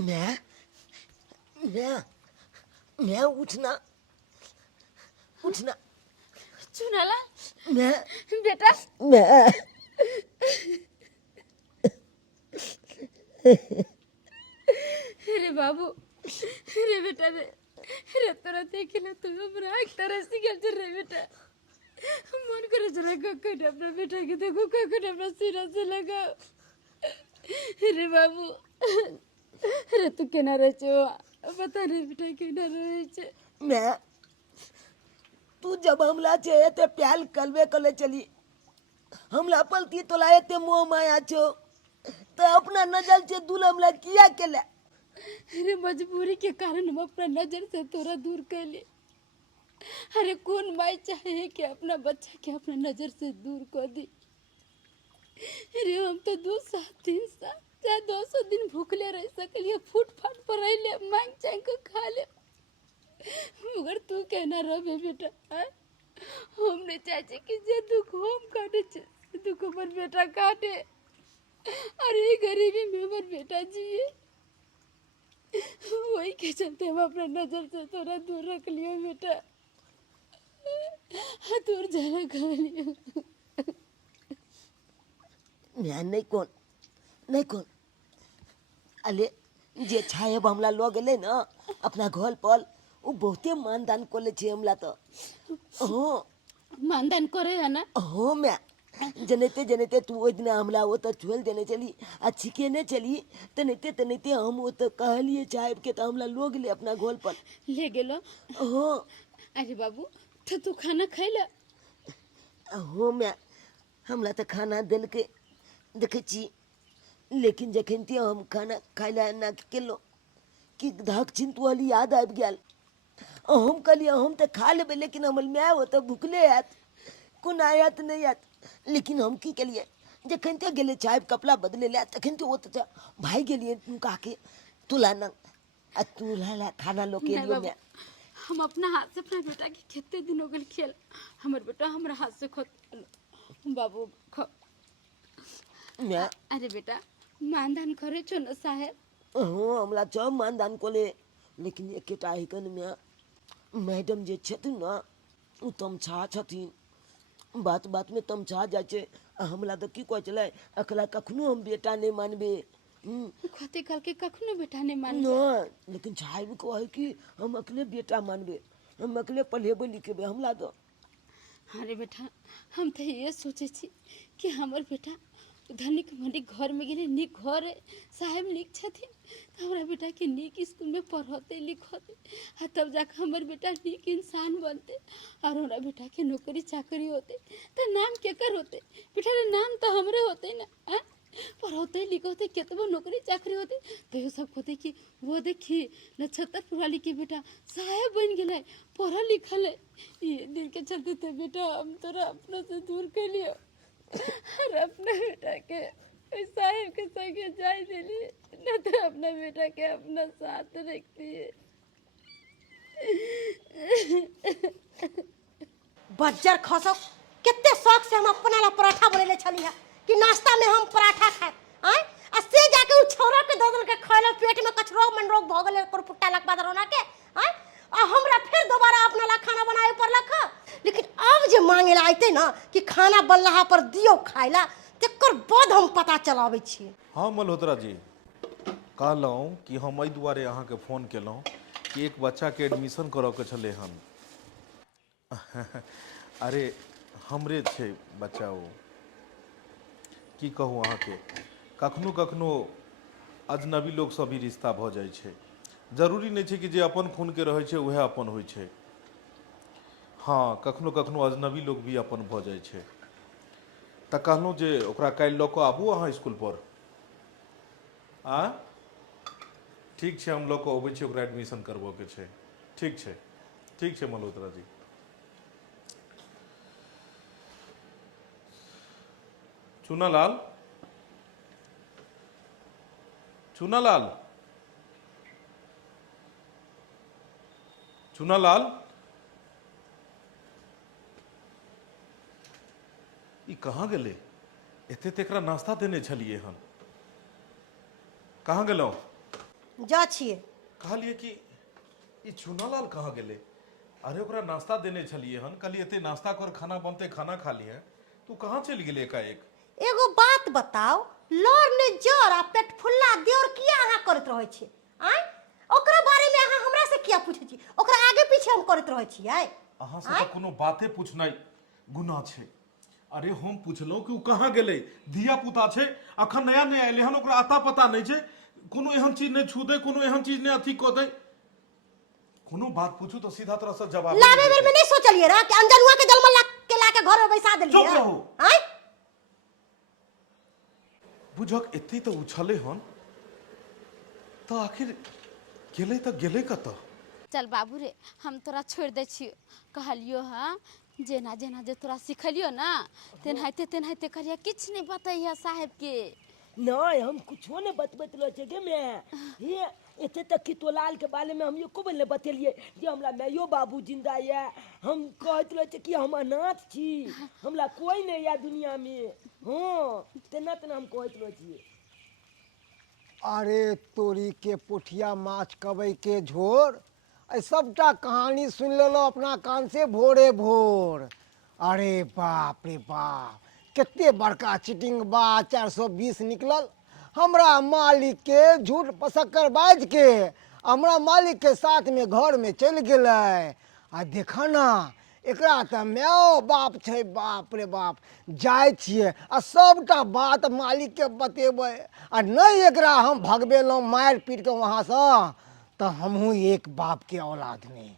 मैं मैं मैं उठना उठना चुनाला मैं बेटा मैं रे बाबू रे बेटा रे तोरा देखिला तू हमरा एक तरह से गेल रे बेटा मन करे जरा ककड़ अपना बेटा के देखो ककड़ अपना सिरा से लगा रे बाबू रे तू केना रहे छो बता रे बेटा केना रहे छे मैं तू जब हमला छे ते प्याल कलवे कले चली हमला पलती तो लाए ते मोह माया छो तो अपना नजर से दूल हमला किया केला अरे मजबूरी के कारण हम अपना नजर से तोरा दूर कर ले। अरे कौन माई चाहे कि अपना बच्चा के अपना नजर से दूर कर दी। अरे हम तो 2 साल 3 साल चाहे 200 दिन भूखले रह सकलिए फूट फाट पर रह ले मांग चांग को खा ले मगर तू कहना रहे बेटा हाँ? हमने चाचे कि जे दुख हम काटे छे दुख पर बेटा काटे अरे गरीबी में हमर बेटा जिए वही के चलते हम अपना नजर से थोड़ा दूर रख लियो बेटा दूर जाना खा लियो मैं नहीं कौन अले जे छाए हमला लो गेले ना अपना घर पर वो बहुते मानदान कोले छे हमला तो हो मानदान करे है ना हो मैं जनते जनते तू वो दिन हमला वो तो चुल देने चली अच्छी के ने चली तनते हम वो तो कहलिए चाहे के तो हमला लोग ले अपना घोल पर ले गेलो हो अरे बाबू तो तू खाना खैला हो मैं हमला तो खाना दिल के देखे छी लेकिन जखन ते हम खाना खाइला ना केलो कि धक चिंतु वाली याद आबि गेल हम कहलिए हम तो खा लेबै लेकिन हमर माय वो तो भूखले आयत कोन आयत नहीं आयत लेकिन हम की केलिए जखन ते गेले चाय कपड़ा बदले ला तखन तो वो तो भाई गेलिए उनका के तुला न तुला खाना लो के लियो मैं हम अपना हाथ से अपना बेटा के कितने दिन हो गए खेल हमर बेटा हमरा हाथ से खो बाबू खो मैं अरे बेटा मानदान करे छो न साहेब हो हमला सब मानदान कोले लेकिन एकेटा हिकन में मैडम जे छथिन ना उ तमछा छथिन बात बात में तमछा जाय छै हमला तो की कहै छलै अखला कखनो हम बेटा नहीं मानबे खते कल के कखनो बेटा नहीं मान न लेकिन साहब कहे कि हम अकेले बेटा मानबे हम अकेले पढ़ेबे लिखेबे हमला तो अरे बेटा हम तो ये सोचे छी कि हमर बेटा धनिक मनिक घर में गेले निक घर है साहेब निक छथिन तो हमरा बेटा के निक स्कूल में पढ़ते लिखते आ तब जाकर हमर बेटा निक इंसान बनते और हमरा बेटा के नौकरी चाकरी होते तो नाम केकर होते बेटा रे नाम तो हमरे होते ना हाँ पढ़ते लिखते कितबो नौकरी चाकरी होते तो ये सब होते कि वो देखी नक्षत्रपुर वाली के बेटा साहेब बन गए पढ़ल लिखल है ये दिल के चलते थे बेटा हम तोरा अपना से दूर कर लियो और अपना बेटा के साहेब के संगे जाए दिली न तो अपना बेटा के अपना साथ रखती है बज्जर खसो कितने शौक से हम अपना ला पराठा बनेले छली है कि नाश्ता में हम पराठा खाए आय आ से जाके उ छोरा के ददल के खइले पेट में कछ रोग मन रोग भ गेले पर पुट्टा लग बाद रोना के आय आ हमरा फिर दोबारा अपना ला खाना बनाए पर लख लेकिन अब जे मांगे ला आइते ना कि खाना बनला पर दियो खाइला तेकर बाद हम पता चलावे छी। हाँ मल्होत्रा जी कहलौं कि हम एहि दुआरे अहाँके फोन केलौं कि एक बच्चा के एडमिशन करऽ के छलै हन अरे हमरे छै बच्चा ओ की कहूँ अहाँके कखनो कखनो अजनबी लोकसँ भी रिश्ता भऽ जाइ छै जरूरी नहीं छै कि जे अपन खूनके रहै छै वएह अपन होइ छै हाँ कखनो कखनो अजनबी लोग भी अपन भऽ जाइ छै तऽ कहलहुँ जे ओकरा काल्हि लऽ कऽ आबू अहाँ स्कूल पर आ ठीक छै हम लऽ कऽ अबै छी ओकरा एडमिशन करबऽके छै ठीक छै मल्होत्रा जी चूनालाल ई कहाँ गेलै एते तऽ एकरा नाश्ता देने छलियै हन कहाँ गेलहुँ जा छिए। कहलिए कि ई चुनालाल कहाँ गेले? अरे ओकरा नाश्ता देने छलिए हन, कहलिए एते नाश्ता कर, खाना बनते, खाना खा लिए। तू कहाँ चल गेले एकाएक? एगो बात बताओ, लड़ ने जर आ पेट फुल्ला देवर किया अहाँ करत रहै छी? आय ओकरा बारे में अहाँ हमरा से किया पूछै छी? ओकरा आगे पीछे हम करत रहै छी। आय अहाँ से तो कोनो बाते पूछनाइ गुनाह छै। अरे हम पूछलहुँ कि उ कहाँ गेले? धिया पुता छै, अखन नया नया एले हन, ओकरा आता पता नहीं छै, कोनो एहन चीज नहीं छू दे, कोनो एहन चीज नहीं अथी क दे। कोनो बात पूछू तो सीधा तरह से जवाब लावे बेर में नहीं सोचलिए रा कि अनजनुआ के जन्म लाके घर में बैसा देलिए। चुप रहो। आय बुझक एते तो उछले हन, तो आखिर गेले कत? चल बाबू रे, हम तोरा छोड़ दे छियो। कहलियो हाँ जेना जेना जे तोरा सिखलियो ना तेनाहिते करिया, किछ नहीं बताइया साहेब के। नहीं हम कुछो नहीं बतबैत रह छे गे मैं। ये एते तक कि तोलाल के बारे में हम यो को बोले बतेलिए जे हमरा मायो बाबू जिंदा है। हम कहत रह छे कि हम अनाथ छी, हमरा कोई नहीं है दुनिया में। हां तेना तेना हम कहत रह छी। अरे तोरी के पुठिया माछ कबै के झोर, ऐ सबटा कहानी सुन लेलो अपना कान से भोरे भोर। अरे बाप रे बाप, कितने बड़का चीटिंग बा 420 निकलल। हमरा मालिक के झूठ पसक्कर बाज के हमरा मालिक के साथ में घर में चल गेलै। आ देखा ना, एकरा त मायो बाप छै, बाप रे बाप। जाय छिए आ सबटा बात मालिक के बतेबै, आ नहीं एकरा हम भगबेलहुँ मारि पीट के वहाँ से, तो हमहूँ एक बाप के औलाद नहीं।